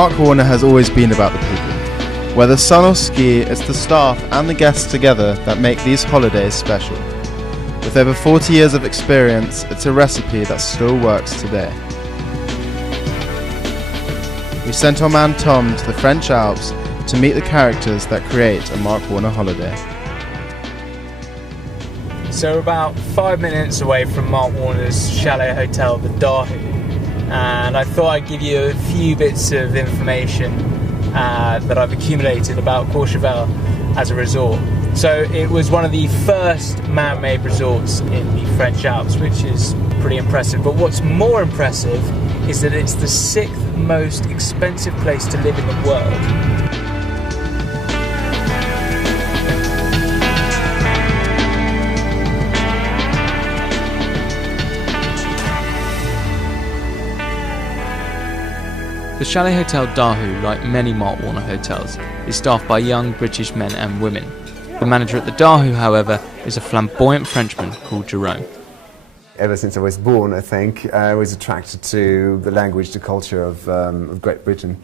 Mark Warner has always been about the people. Whether sun or ski, it's the staff and the guests together that make these holidays special. With over 40 years of experience, it's a recipe that still works today. We sent our man Tom to the French Alps to meet the characters that create a Mark Warner holiday. So we're about 5 minutes away from Mark Warner's Chalet Hotel Dahu, and I thought I'd give you a few bits of information that I've accumulated about Courchevel as a resort. So it was one of the first man-made resorts in the French Alps, which is pretty impressive. But what's more impressive is that it's the 6th most expensive place to live in the world. The Chalet Hotel Dahu, like many Mark Warner hotels, is staffed by young British men and women. The manager at the Dahu, however, is a flamboyant Frenchman called Jerome. Ever since I was born, I think, I was attracted to the language, the culture of Great Britain.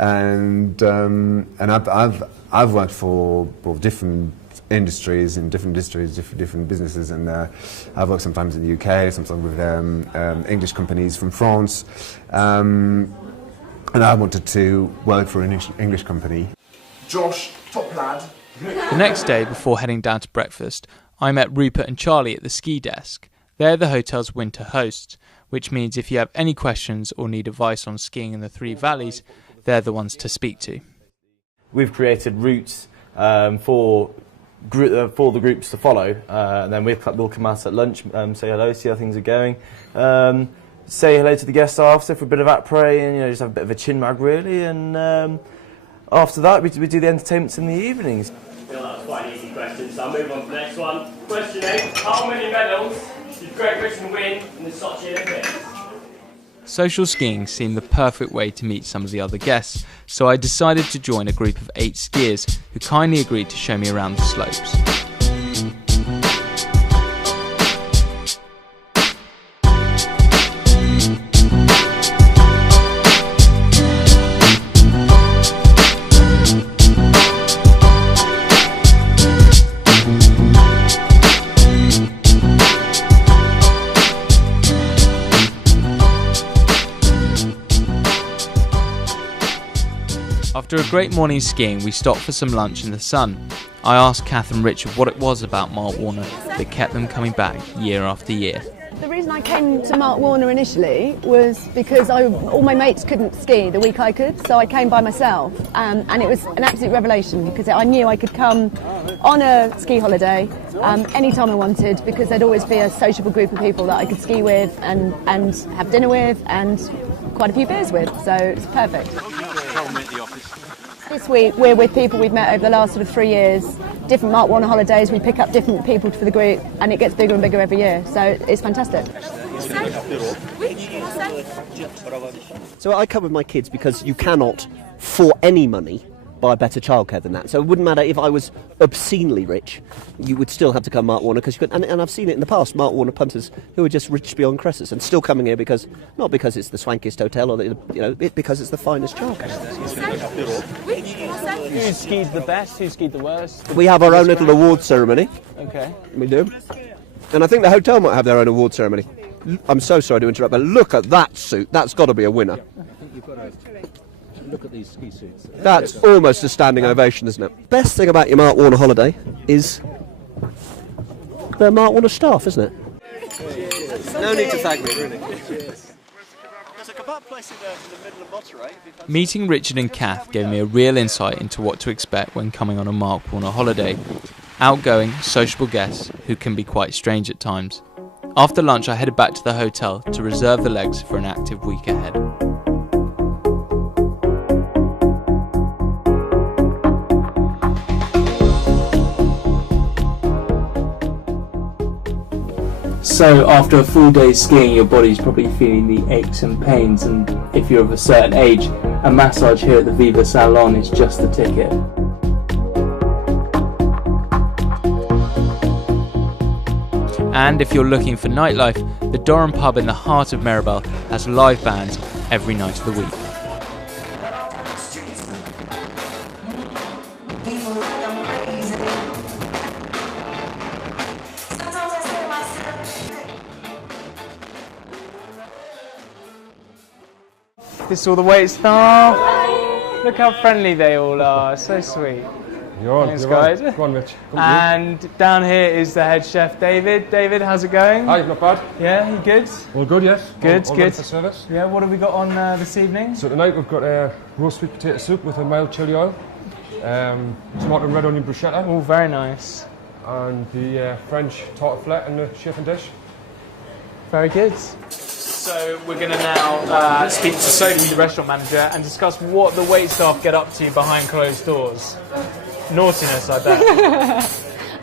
And I've worked for different industries, different businesses, and I've worked sometimes in the UK, sometimes with English companies from France. And I wanted to work for an English company. Josh, top lad. The next day, before heading down to breakfast, I met Rupert and Charlie at the ski desk. They're the hotel's winter hosts, which means if you have any questions or need advice on skiing in the Three Valleys, they're the ones to speak to. We've created routes for the groups to follow, and then we'll come out at lunch, say hello, see how things are going. Say hello to the guests after for a bit of après and just have a bit of a chin mag really, and after that we do the entertainments in the evenings. I feel that was quite an easy question, so I'll move on to the next one. Question 8, how many medals did Great Britain win in the Sochi Olympics? Social skiing seemed the perfect way to meet some of the other guests, so I decided to join a group of 8 skiers who kindly agreed to show me around the slopes. After a great morning skiing, we stopped for some lunch in the sun. I asked Kath and Richard what it was about Mark Warner that kept them coming back year after year. The reason I came to Mark Warner initially was because all my mates couldn't ski the week I could, so I came by myself, and it was an absolute revelation because I knew I could come on a ski holiday anytime I wanted, because there'd always be a sociable group of people that I could ski with and have dinner with and quite a few beers with, so it's perfect. This week we're with people we've met over the last sort of 3 years, different Mark Warner holidays, we pick up different people for the group and it gets bigger and bigger every year, so it's fantastic. So I come with my kids because you cannot, for any money, buy better childcare than that. So it wouldn't matter if I was obscenely rich, you would still have to come Mark Warner, because you could, and I've seen it in the past, Mark Warner punters who are just rich beyond credits and still coming here because, not because it's the swankiest hotel or because it's the finest childcare. Who skied the best? Who skied the worst? We have our own little award ceremony. Okay. We do. And I think the hotel might have their own award ceremony. I'm so sorry to interrupt, but look at that suit. That's got to be a winner. Look at these ski suits. That's almost a standing ovation, isn't it? Best thing about your Mark Warner holiday is the Mark Warner staff, isn't it? No need to thank me, really. Meeting Richard and Kath gave me a real insight into what to expect when coming on a Mark Warner holiday. Outgoing, sociable guests who can be quite strange at times. After lunch I headed back to the hotel to reserve the legs for an active week ahead. So after a full day's skiing, your body's probably feeling the aches and pains, and if you're of a certain age, a massage here at the Viva Salon is just the ticket. And if you're looking for nightlife, the Doran pub in the heart of Maribel has live bands every night of the week. This is all the wait staff. Look how friendly they all are. So sweet. Thanks, guys. Go on, Rich. And down here is the head chef, David. David, how's it going? Hi, not bad. Yeah, you good? All good, yes. Good, all good. For service. Yeah, what have we got on this evening? So tonight we've got roast sweet potato soup with a mild chili oil, tomato and red onion bruschetta. Oh, very nice. And the French tartiflette and the chafing dish. Very good. So we're going to now speak to Sophie, the restaurant manager, and discuss what the waitstaff get up to behind closed doors. Naughtiness, I bet.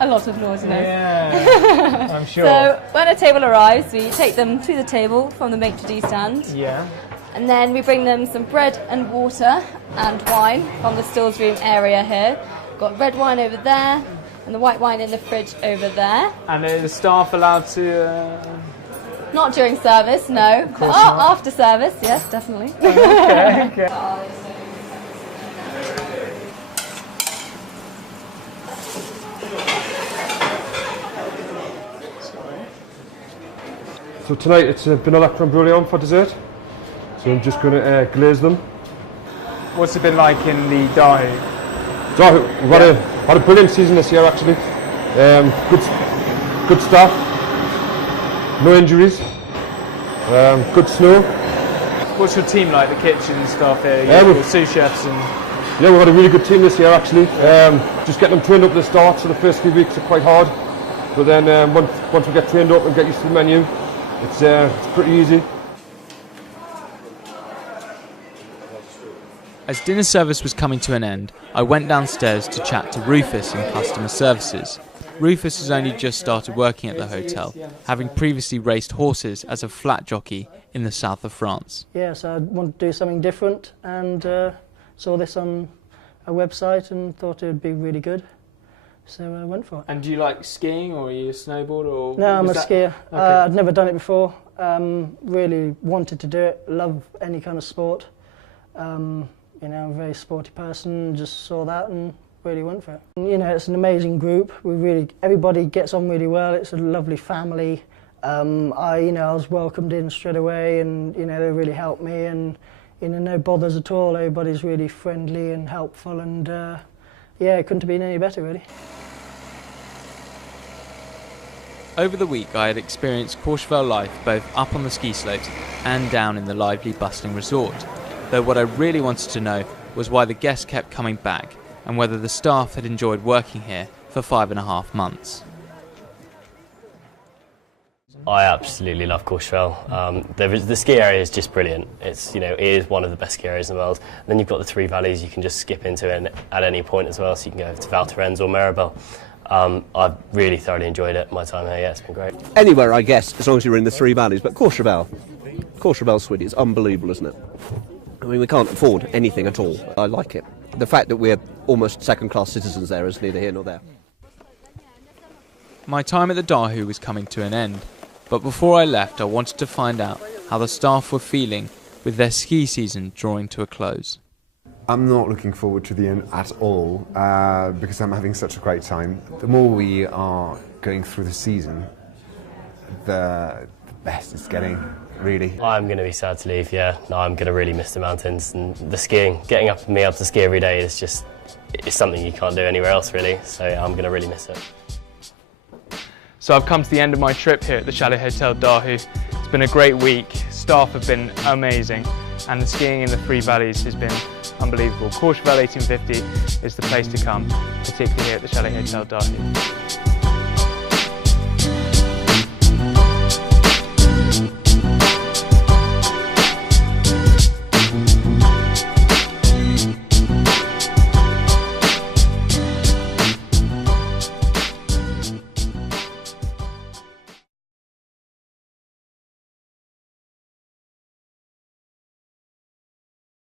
A lot of naughtiness. Yeah, I'm sure. So when a table arrives, we take them to the table from the maitre d' stand. Yeah. And then we bring them some bread and water and wine from the stills room area here. Got red wine over there and the white wine in the fridge over there. And are the staff allowed to... Not during service, no. Of course not. After service, yes, definitely. Okay. So tonight it's vanilla creme brulee for dessert. So I'm just going to glaze them. What's it been like in the Dahu? Dahu, we've had a brilliant season this year actually. Good staff, no injuries, good snow. What's your team like, the kitchen staff here? Your sous chefs and... Yeah, we've had a really good team this year actually. Just getting them trained up at the start, so the first few weeks are quite hard. But then once we get trained up and get used to the menu, it's pretty easy. As dinner service was coming to an end, I went downstairs to chat to Rufus in customer services. Rufus has only just started working at the hotel, having previously raced horses as a flat jockey in the south of France. Yeah, so I wanted to do something different and saw this on a website and thought it would be really good. So I went for it. And do you like skiing or are you a snowboarder? Or no, I'm a skier. Okay. I'd never done it before. Really wanted to do it. Love any kind of sport. You know, I'm a very sporty person. Just saw that and really went for it. You know, it's an amazing group. Everybody gets on really well. It's a lovely family. I was welcomed in straight away, and you know, they really helped me. And you know, no bothers at all. Everybody's really friendly and helpful, and yeah, it couldn't have been any better, really. Over the week I had experienced Courchevel life both up on the ski slopes and down in the lively, bustling resort, though what I really wanted to know was why the guests kept coming back and whether the staff had enjoyed working here for 5.5 months. I absolutely love Courchevel. The ski area is just brilliant. It is one of the best ski areas in the world. And then you've got the three valleys you can just skip into at any point as well, so you can go to Val Thorens or Maribel. I've really thoroughly enjoyed it, my time here. Yeah, it's been great. Anywhere, I guess, as long as you're in the three valleys. But Courchevel Swede is unbelievable, isn't it? I mean, we can't afford anything at all. I like it. The fact that we're almost second-class citizens there is neither here nor there. My time at the Dahu was coming to an end, but before I left I wanted to find out how the staff were feeling with their ski season drawing to a close. I'm not looking forward to the end at all because I'm having such a great time. The more we are going through the season, the best it's getting, really. I'm going to be sad to leave, yeah. No, I'm going to really miss the mountains and the skiing. Getting up to ski every day is just, it's something you can't do anywhere else, really. So yeah, I'm going to really miss it. So I've come to the end of my trip here at the Chalet Hotel Dahu. It's been a great week. Staff have been amazing, and the skiing in the three valleys has been unbelievable. Courchevel 1850 is the place to come, particularly here at the Chalet Hotel Dahu.